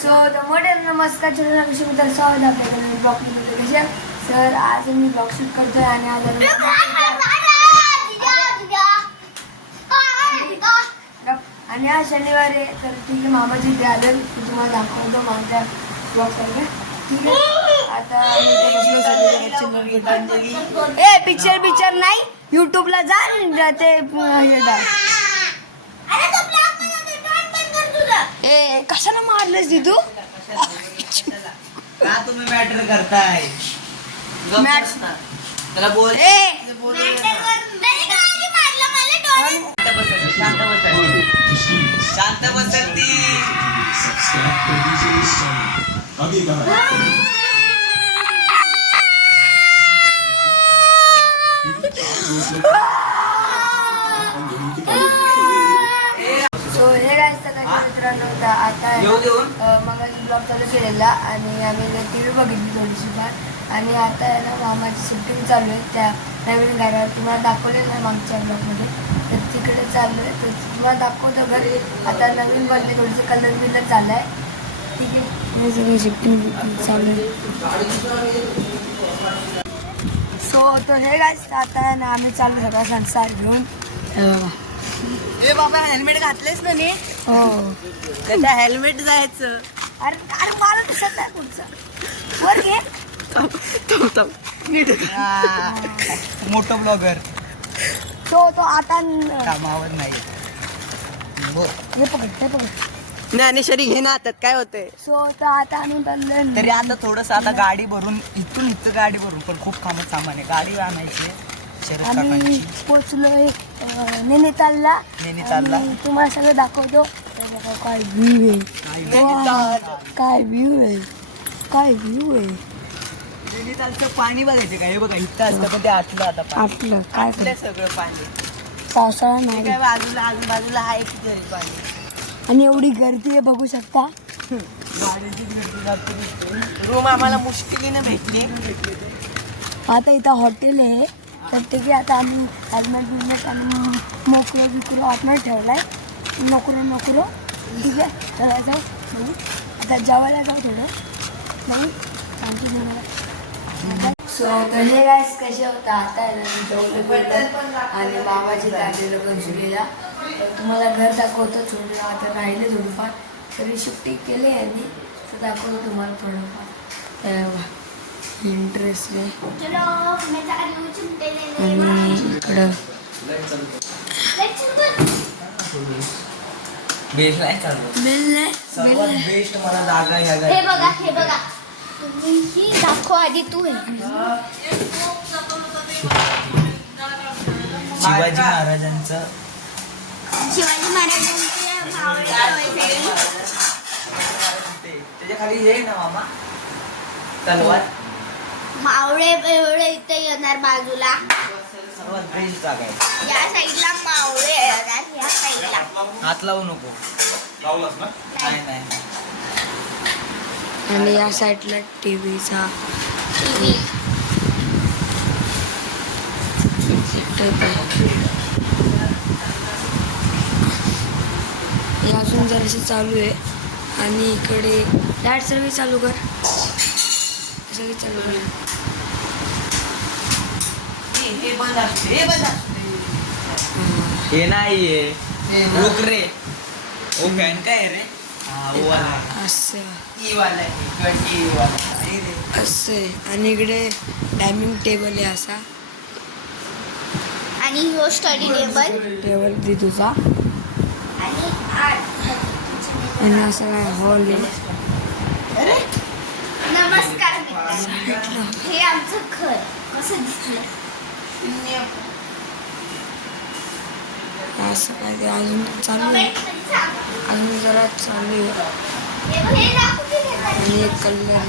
So मोठे नमस्कार मित्र स्वागत आपल्याकडे ब्लॉग मध्ये. सर आज मी ब्लॉग शूट करतोय आणि आज आणि आज शनिवार आहे तर ठीक आहे. मामाची इथे आलं की तुम्हाला दाखवतो मागच्या ब्लॉग साठी. ठीक आहे. आता पिक्चर नाही युट्यूबला जा ते ए कशाला मारलंस दी तू का तुम्ही मॅटर करताय? त्याला बोल शांत बसल ती. सो हे काय मित्रांनो आता मग ब्लॉग चालू केलेला आणि आम्ही टी व्ही बघितली थोडीशी फार आणि आता आहे ना मामाची शूटिंग चालू आहे त्या नवीन घरावर. तुम्हाला दाखवलेलं ना मागच्या ब्लॉगमध्ये तर तिकडे चालू आहे तर तुम्हाला दाखवतो घर. आता नवीन बनले थोडीशी कलर बिलर चालू आहे. ठीक आहे. सगळी शूटिंग चालू आहे. सो तो हे काय आता आहे ना आम्ही चालू सगळा संसार घेऊन. ए बाबा हेल्मेट घातलेस ना नी? हो त्याच्या हेल्मेट जायचं. अरे अरे मला दिसत नाही पुढचं वर घे. मोठं ब्लॉगर तो आता कामावर नाही. हे पकड ज्ञानेश्वरी घे ना हातात काय होतंय. सो तो आता आम्ही बनलं तरी आता थोडस आता गाडी भरून इथून गाडी भरून पण खूप कामं सामान आहे. गाडी आणायची शरद आम्ही काकांची. पोचलोय नैनितालला. नैनितालला. आणि तुम्हाला सगळं दाखवतो. काय व्ह्यू आहे काय व्ह्यू आहे काय व्ह्यू आहे. नैनितालचं पाणी बघायचं का? हे बघा इथं असतं पण ते आटलं आता पाणी. आपलं काय आटलं सगळं पाणी. पावसाळा हे नाही काय बाजूला आजूबाजूला आहे किती आहे पाणी. आणि एवढी गर्दी आहे बघू शकता. रूम आम्हाला मुश्किलीने भेटली. आता इथं हॉटेल आहे तर ते की आता आम्ही हेल्मेट बिल्मेट आणि मोकळं बिकळं आतमध्ये ठेवलं आहे. नोकरो ठीक आहे. चला जाऊ बघू. आता जेवायला जाऊ थोडं नाही आमची जेवायला. सो तर हे गाईस कसे होता आता आहे ना जेवलं आणि मामाची ताजेला पण झुलेला. तुम्हाला घर दाखवतो थोडं आता राहिले थोडंफार तरी शिफ्टिंग केले यांनी तर दाखवतो तुम्हाला थोडंफार इंटरेस्ट आहे. आणि इकडं बेस्ट नाही चालू. सर्वात बेस्ट मला जागा ह्या हे बघा तुम्ही दाखव आधी तू. शिवाजी महाराजांचं शिवाजी महाराजांचे त्याच्या खाली हे ना मामा तलवार. मावळे एवढे इथे येणार बाजूला. सर्वात बेस्ट जागा आहे. या साईडला मावळे येणार या साईडला. हात लावू नको. नाही आणि या साईडला टीव्हीचा हे अजून जराशी चालू आहे. आणि इकडे लाईट सर्विस चालू कर. सगळी चालू कर. हे बंद असते. हे नाहीये. रुक रे. ओ फॅन काय रे? ओ वाला. असं ई वाला आहे. 20 वाला. असं आहे. आणि इकडे डायनिंग टेबल आहे असा. आणि ह्यो स्टडी टेबल दे तुझा. आणि आणि असं काय हॉल आहे. नमस्कार मित्रांनो. हे आमचं घर कसं दिसलं. असं काय ते अजून चालू आहे. अजून जरा चालू आहे. आणि एक कलर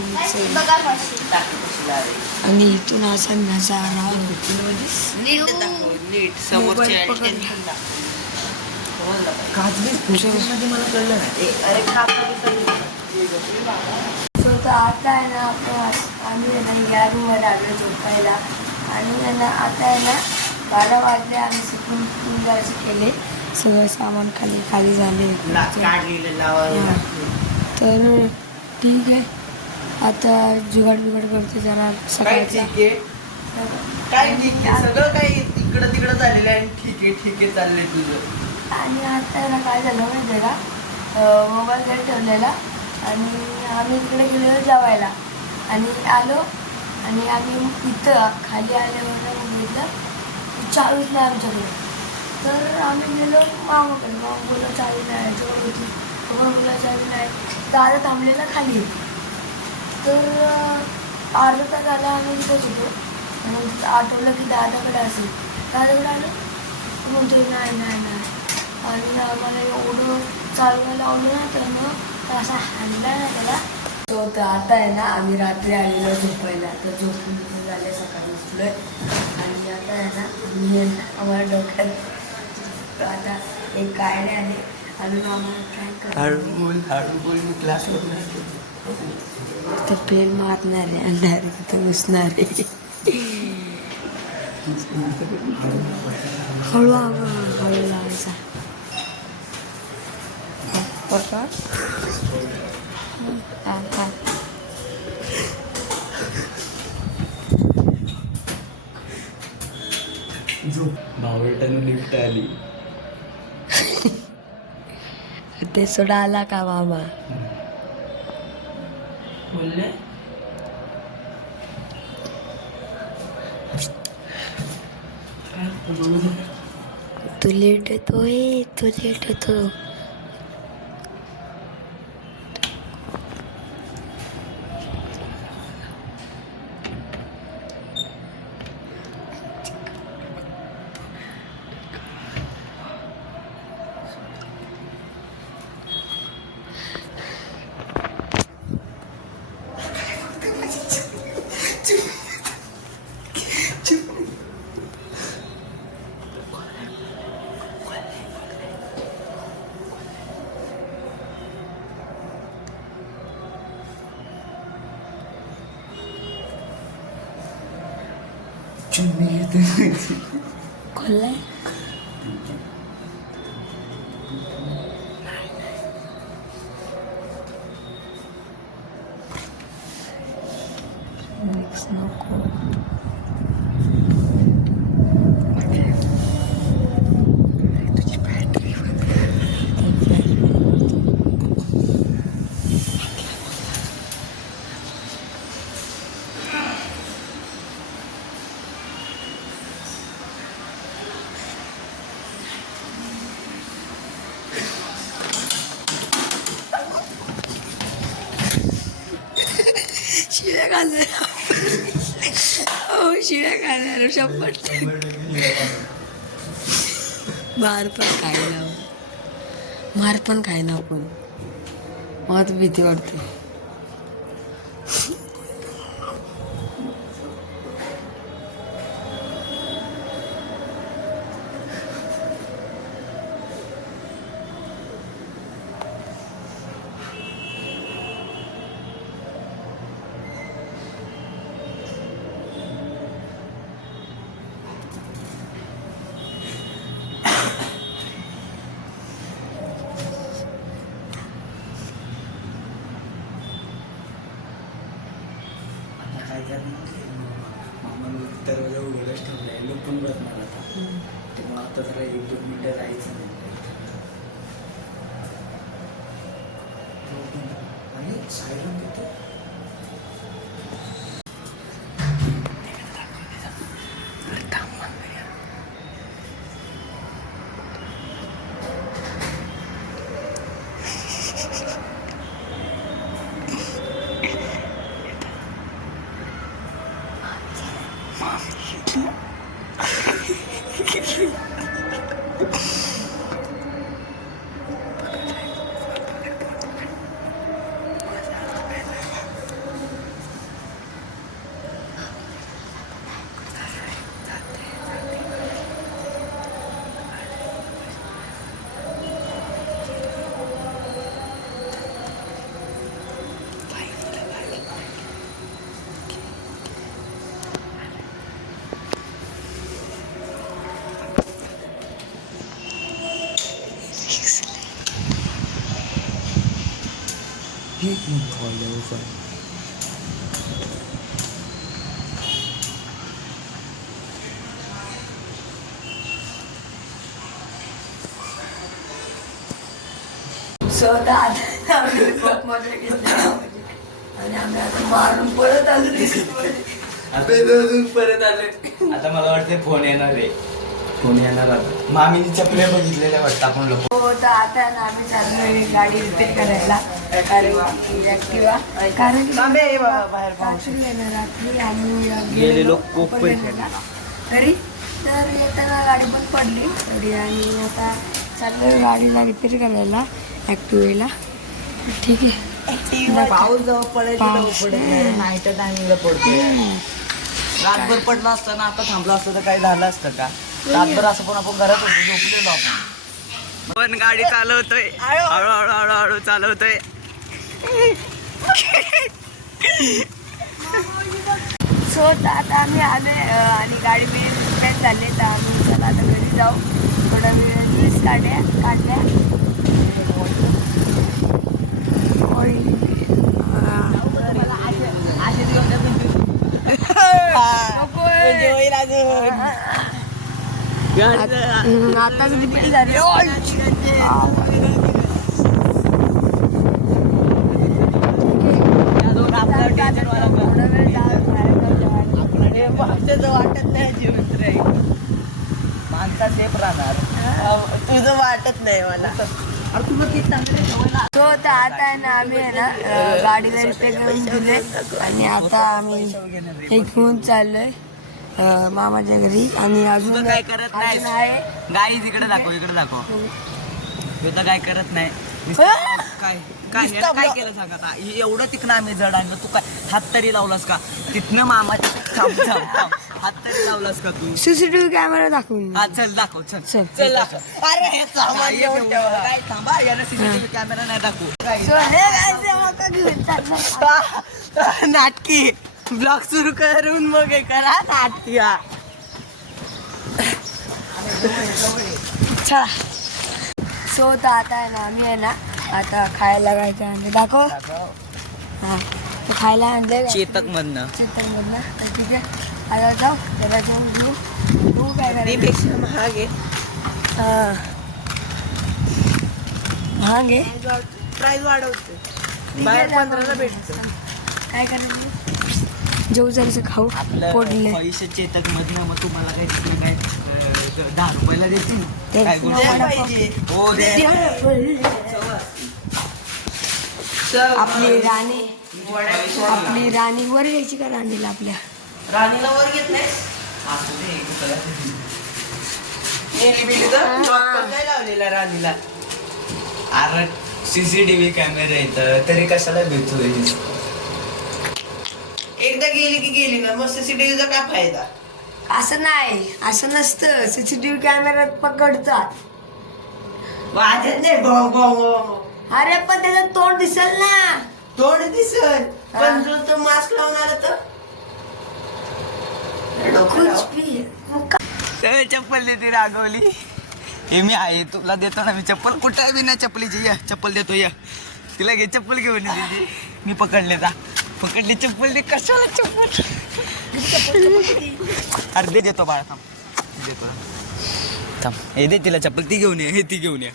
बघा पाशी. आणि इथून असा नजारा नीट समोरच्या मला कळलं नाही. आता आहे ना आम्ही आहे ना या रूमवर आलो झोपायला. आणि आहे ना आता आहे ना 12 वाजले. आम्ही शिकून जरासे केले. सगळं सामान खाली झाले. तर ठीक आहे, आता जुगाड करते जरा काय सकाळचा. ठीक आहे, काय ठीक आहे, सगळं काही इकडं तिकडं झालेलं आहे. ठीक आहे चाललंय तुझं. आणि आता ना काय झालं माहिती आहे का, मोबाईल घरी ठेवलेला आणि आम्ही इकडे गेलेलो जेवायला आणि आलो आणि आम्ही इथं खाली आल्यावर बघितलं चावीच नाही आमच्याकडे. तर आम्ही गेलो मामाकडे, मामा बोला चावी नाही, याच्यावर होती बोला चावी नाही. दादा थांबलेला खाली. तर अर्धा तास आला आम्ही तिथंच होतो आणि आठवलं की दादाकडे असेल. दादाकडे आलो तो म्हणतो नाही आणि आम्हाला एवढं चालवायला लावलं ना तर मग असा हाणला ना त्याला. तो तर आता आहे ना आम्ही रात्री आलेलो झोपायला, तर झोपून झाले सकाळी उठलो आणि आता आहे ना आम्ही आम्हाला डोक्यात आता एक काय आले अजून आम्हाला ट्राय हळू बोल मी क्लास तर पेन मारणार आहे आणणार आहे तिथं बसणार आहे. हळू लावायचा. भावटानं लिफ्ट आली. ते सोडा आला का मामा? बोलले तू लेट येतोय, तू लेट येतो. खोललाय मिक्स नको. तुझी बॅटरी शिव्या घालणार. हो शिव्या घालणार 100%. मार पण खायला आपण. मला तर भीती वाटते. दरवाजा उघडच ठेवलाय, लपून बसणार आता. तेव्हा आता जरा 1-2 मिनिटं जायचं नाही. आणि सायरन तिथे सो आता आम्ही खूप मजा घेतली आणि आम्ही आता मारून पळत आलो अजून परत आले. आता मला वाटतं फोन येणार आहे. फोन येणार आता. मामीनी चपल्या बघितलेल्या वाटतं आपण लोक. हो तर आता ना आम्ही चाललोय गाडी रिपेअर करायला ऍक्टिवा कारण की रात्री ना रात्री आम्ही गेलेलो खूप कोकण पैसे गेलेला घरी तर येताना गाडी पण पडली तरी आणि आता चाललोय गाडीला रिपेअर करायला ऍक्टिवेला. ठीक आहे पाऊस जेव्हा पडायची पाऊस. नाईटच्या टायमिंगला पडतोय. रातभर पडला असताना आता थांबला असतं तर काही झालं असतं का? रातभर असं पण आपण घरात होतो झोपलेलो आपण. पण गाडी चालवतोय हळूहळू हळूहळू चालवतोय. सो आता आम्ही आलोय आणि गाडी बिडी रिपेअर झाली तर आम्ही चला आता घरी जाऊ. थोडा वेळ रील्स काढल्या आताच रिपेअर झाली. वाटत नाही जिवंत राहील. माणसा सेफ राहणार. तुझं वाटत नाही मला. तो तर आता आहे ना आम्ही आहे ना गाडीला रिपेअर करून दिले आणि आता आम्ही हे घेऊन चाललोय मामाच्या घरी आणि अजून तुझं काय करत नाही. अजून आहे गाई इकडे दाखव इकडे दाखव. तू तर काय करत नाही. काय काय काय केलं सांग आता. एवढं तिकडं आम्ही जड आणलं तू काय हात तरी लावलास का तिथनं मामाच्या हात तरी लावलास का तू. सीसीटीव्ही कॅमेरा दाखवून हा चल दाखव चल चल. चल दाखव. अरे हे सामान येऊन ठेवा. काय थांबा याला सीसीटीव्ही कॅमेरा नाही दाखवू. So, हे guys, आम्हाला घेऊन चाललोय. नाटकी ब्लॉग सुरू करून मग हे करा नाटकी. चला सो तर आता आहे ना आम्ही आहे ना आता खायला जायचं आणि दाखव हां ते खायला आणले चेतक मधनं चित्तरमधनं तर ठीक आहे आता जाऊ जरा जेवण घेऊ तू काय करायचं महाग आहे. महाग आहे प्राइस वाढवते बाहेर 15ला भेटतं. काय करायचं जेवू जरासं खाऊ पोटले पैसे चेतक मधनं मग तुम्हाला काही तिकडे काय 10 रुपयाला देतील. ते काय पाहिजे. हो दे. आपली राणी वर घ्यायची का राणीला आपल्या राणीला वर घेत नाही. लावलेला राणीला. अरे सीसीटीव्ही कॅमेरा येत तरी कशाला भेटतोय. एकदा गेली की गेली ना मग सीसीटीव्हीचा काय फायदा. असं नाही असं नसतं सीसीटीव्ही कॅमेऱ्यात पकडतात वाजत नाही भाऊ भाऊ. अरे पण त्याचं तोंड दिसल ना तोंड दिसल पण जो तो मास्क लावणार तर कुछ भी. मग काय? चप्पल देते रागवली. हे मी आहे तुला देतो ना मी चप्पल. कुठं आहे बिना चप्पलीची. या चप्पल देतो या तिला घे चप्पल घेऊन ये. मी पकडले जा पकडली चप्पल दे. कशाला चप्पल. अरे दे देतो बाळा थांब देतो थांब. हे दे तिला चप्पल ती घेऊन ये. हे ती घेऊन ये.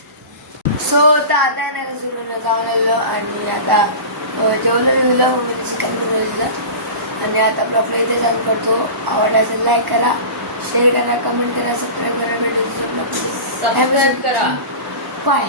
सो तर आता नाही सुरू जाऊन आलो आणि आता जेवलं बिवलं चिकन बनवलं आणि आता आपला फ्लाईट चालू करतो. आवडायचं लाईक करा शेअर करा कमेंट करा सबस्क्राईब करा व्हिडिओ सबस्क्राईब करा. बाय